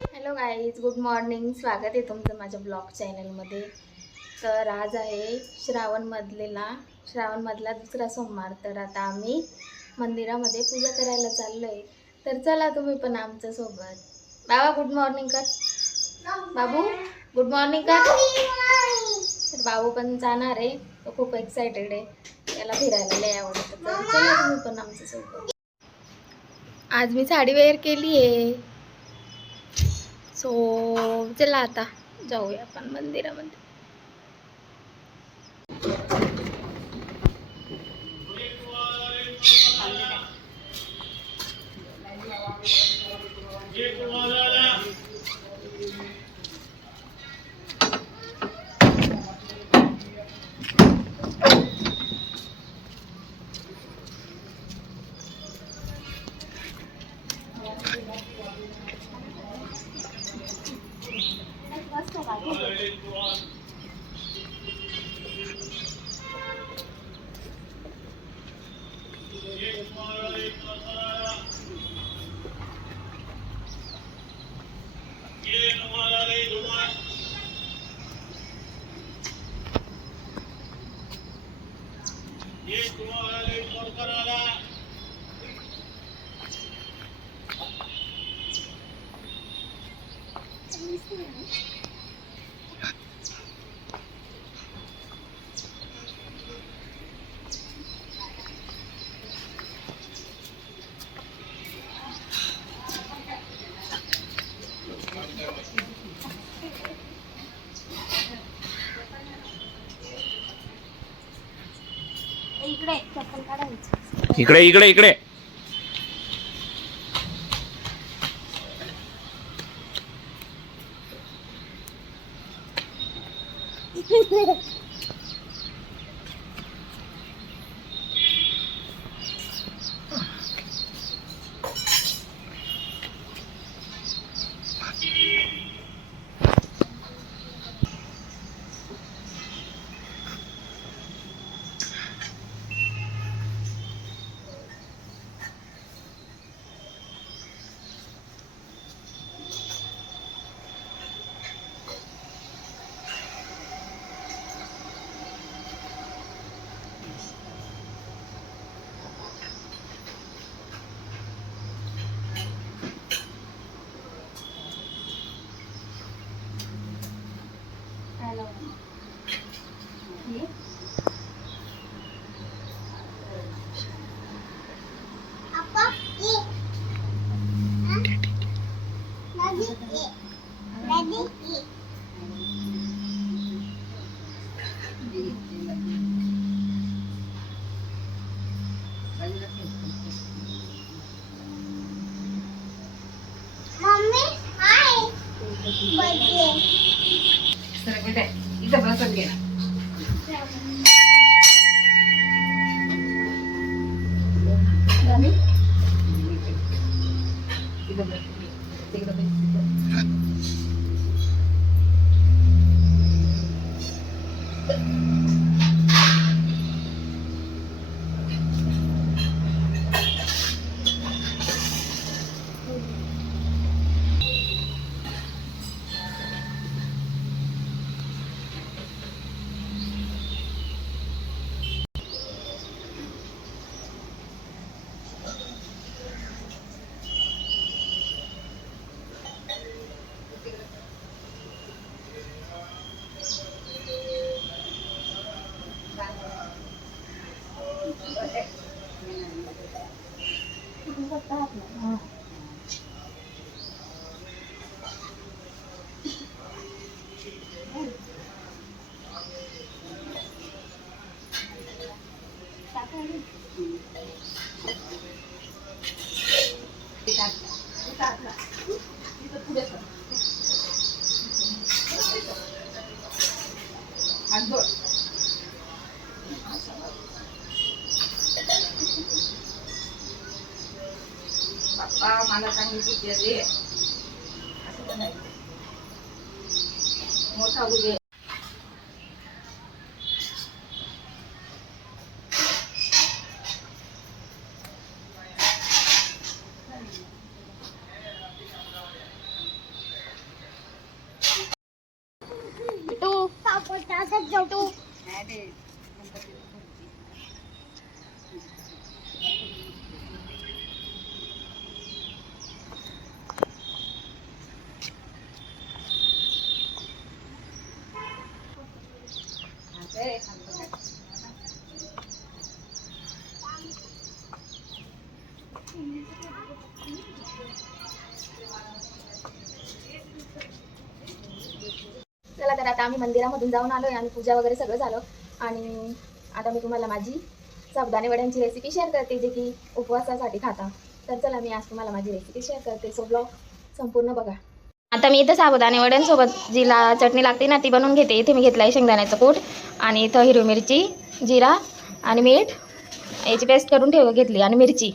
Hello guys, good morning. स्वागत आहे तुमचं माझ्या ब्लॉग चॅनलमध्ये. तर आज आहे श्रावणमधला दुसरा सोमवार. तर आता आम्ही मंदिरामध्ये पूजा करायला चाललो आहे. तर चला तुम्ही पण आमच्या सोबत. बाबा गुड मॉर्निंग कर. बाबू गुड मॉर्निंग कर. तर बाबू पण जाणार आहे. तो खूप एक्सायटेड आहे. त्याला फिरायला लय आवडतं. तर चला तुम्ही पण आमच्या सोबत. आज मी साडी वेअर केली आहे. सो चला आता जाऊया आपण मंदिरामध्ये. इकडे चप्पल काढायची. इकडे इकडे इकडे. इथं बसून घे. बाप्पा मला सांगितले मोठा उदे. नाही ते चला तर आता आम्ही मंदिरामधून जाऊन आलोय आणि पूजा वगैरे सगळं झालं. आणि आता मी तुम्हाला माझी साबुदाणे वड्यांची रेसिपी शेअर करते, जे की उपवासासाठी खाता. तर चला मी आज तुम्हाला माझी रेसिपी शेअर करते, सो ब्लॉग संपूर्ण बघा. आता मी इथं साबुदाणे वड्यांसोबत जी चटणी लागते ना ती बनवून घेते. इथे मी घेतला आहे शेंगदाण्याचं कूट आणि इथं हिरवी मिरची, जिरा आणि मीठ याची पेस्ट करून घेतली आणि मिरची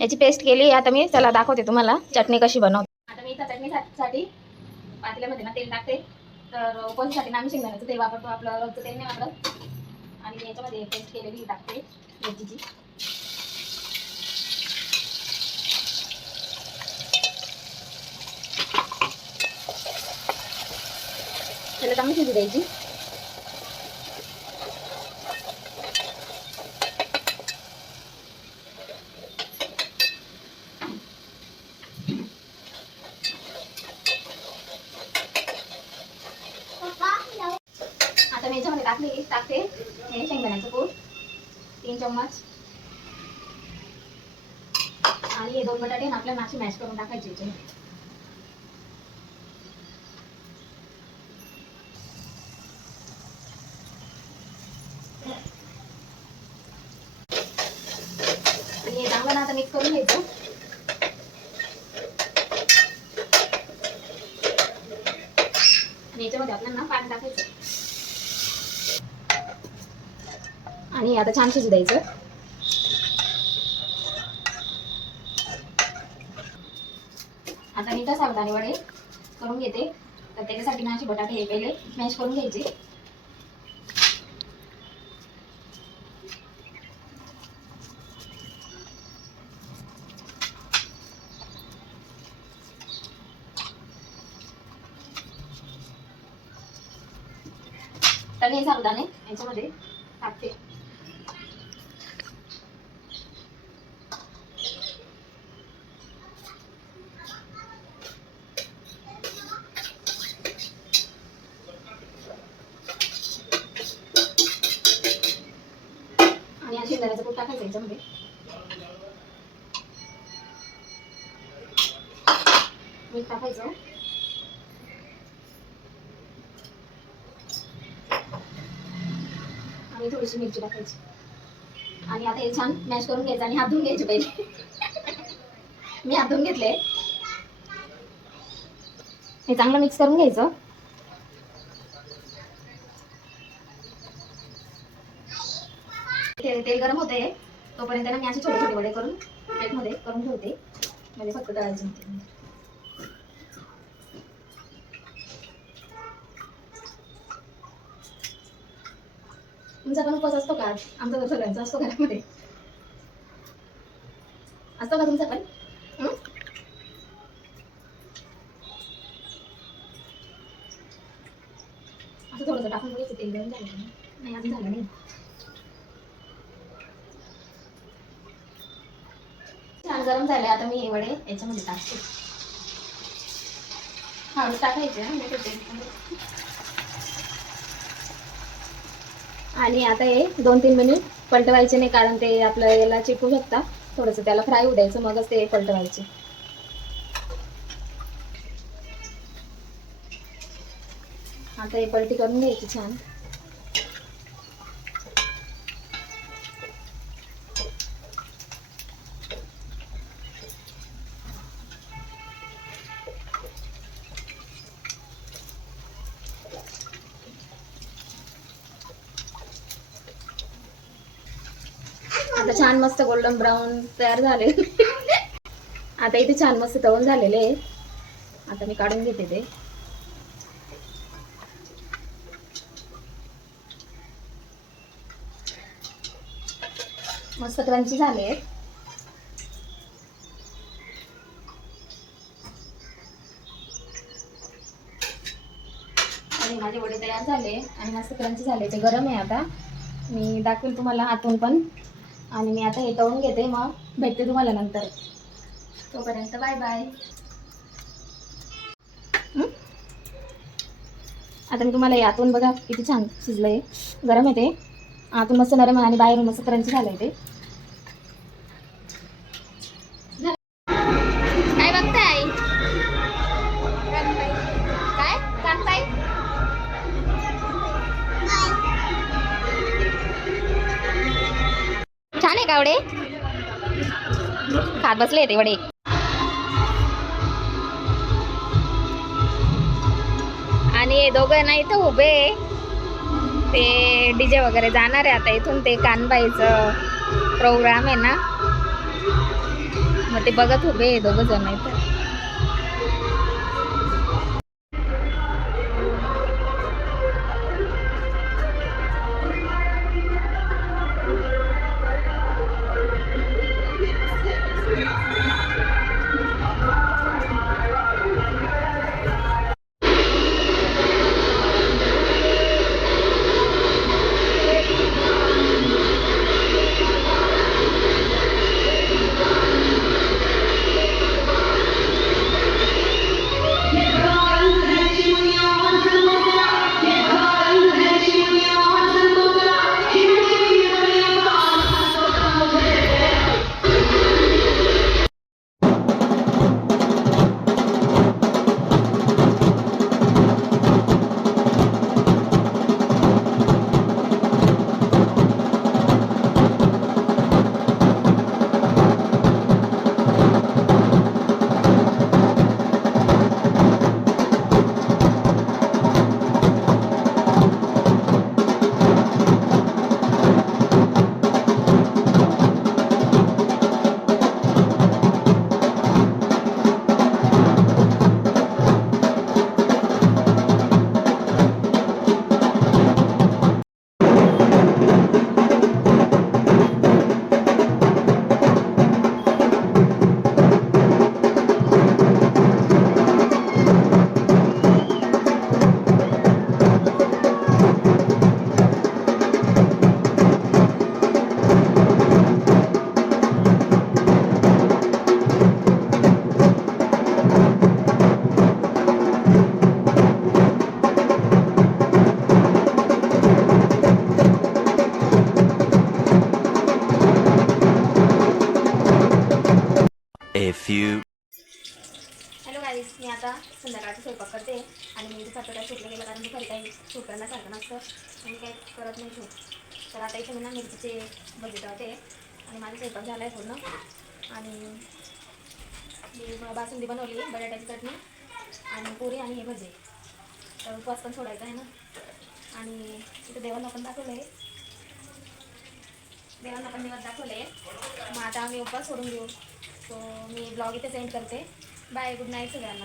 याची पेस्ट केली. आता मी चला दाखवते तुम्हाला चटणी कशी बनवते. आता मी इथं चटणीसाठी पातेल्यामध्ये ना तेल टाकते. तर उपवासासाठी ना आम्ही शेंगदाण्याचं तेल वापरतो, आपलं रोजचं तेल नाही वापरत. आणि याच्यामध्ये पेस्ट केलेली टाकते मिरचीची. त्याला चांगली शिजू द्यायची. आता मी याच्यामध्ये टाकते हे शेंगदाण्याचं कूट 3 चम्मच आणि हे 2 बटाटे आपल्याला नाशी मॅश करून टाकायचे याच्यामध्ये. आणि हे चांगलं ना आता मिक्स करून घ्यायचं. आणि याच्यामध्ये आपल्याला पाणी टाकायचं आणि आता छान शिजू द्यायचं. आता मी तर साबुदाणे वडे करून घेते. तर त्याच्यासाठी ना असे बटाटे हे पहिले मॅश करून घ्यायचे. तर हे साबुदाणे याच्यामध्ये टाकते. आणि या शेंगदाण्याचं कूट टाकायचं याच्यामध्ये. मीठ टाकायचं आणि थोडीशी मिरची टाकायची. आणि आता हे छान मॅश करून घ्यायचं आणि हात धुवून घ्यायचे पहिले. मी हात धुवून घेतले. हे चांगलं मिक्स करून घ्यायचं. तेल गरम होते तोपर्यंत ना मी असे छोटे छोटे वडे करून प्लेटमध्ये करून ठेवते, म्हणजे फक्त तळायचे होते. तुमचा पण उपवास असतो का? आमचा तर सगळ्यांचा असतो घरामध्ये. असतो का तुमचा पण? असं थोडंसं टाकून बघायचं तेल गरम झालं का? नाही अजून झालं नाही. छान गरम झाले. आता मी हे वडे याच्यामध्ये टाकते. हळद टाकायचे आणि आता हे 2-3 मिनिट पलटवायचे नाही, कारण ते आपलं याला चिपकू शकता. थोडंसं त्याला फ्राय होऊ द्यायचं, मगच ते पलटवायचे. आता हे पलटी करून घ्यायची छान. आता छान मस्त गोल्डन ब्राऊन तयार झाले. आता इथे छान मस्त तळून झालेले आहे. आता मी काढून घेते ते. मस्त क्रंची झाले. आणि माझे वडे तयार झाले आणि मस्त क्रंची झाले. ते गरम आहे आता. मी दाखवेल तुम्हाला आतून पण. आणि मी आता हे तळून घेते, मग भेटते तुम्हाला नंतर. तोपर्यंत बाय बाय. आता मी तुम्हाला यातून बघा किती छान शिजलंय. गरम आहे ते, आतून मस्त नरम आहे आणि बाहेरून मस्त क्रंची झालंय ते. काय बघताय? काय कांताय? छान आहे का वडे? खात बसले ते वडे. आणि दोघं ना इथं उभे, ते डीजे वगैरे जाणार आहे आता इथून. ते कानबाईचं प्रोग्राम आहे ना, मग ते बघत उभे दोघं जण इथं. A few. हॅलो गाईज, मी आता संध्याकाळचा स्वयंपाक करते. आणि मी दुपारचं काय शूटला गेलं, कारण दुपारी काही शूट करण्यासारखं नसतं. मी काही करत नाही शूट. तर आता इथे मी ना मिरचीचे भजी ठेवते. आणि माझा स्वयंपाक झाला आहे पूर्ण. आणि मी बासुंदी बनवली, बटाट्याची चटणी आणि पुरी आणि हे भजी. तर उपवास पण सोडायचा आहे ना. आणि इथं देवांना पण दाखवलं आहे, देवांना पण निवड दाखवले. मग आता आम्ही उपवास सोडून देऊ. सो मी ब्लॉग इथे सेंड करते. बाय, गुड नाईट सगळ्यांना.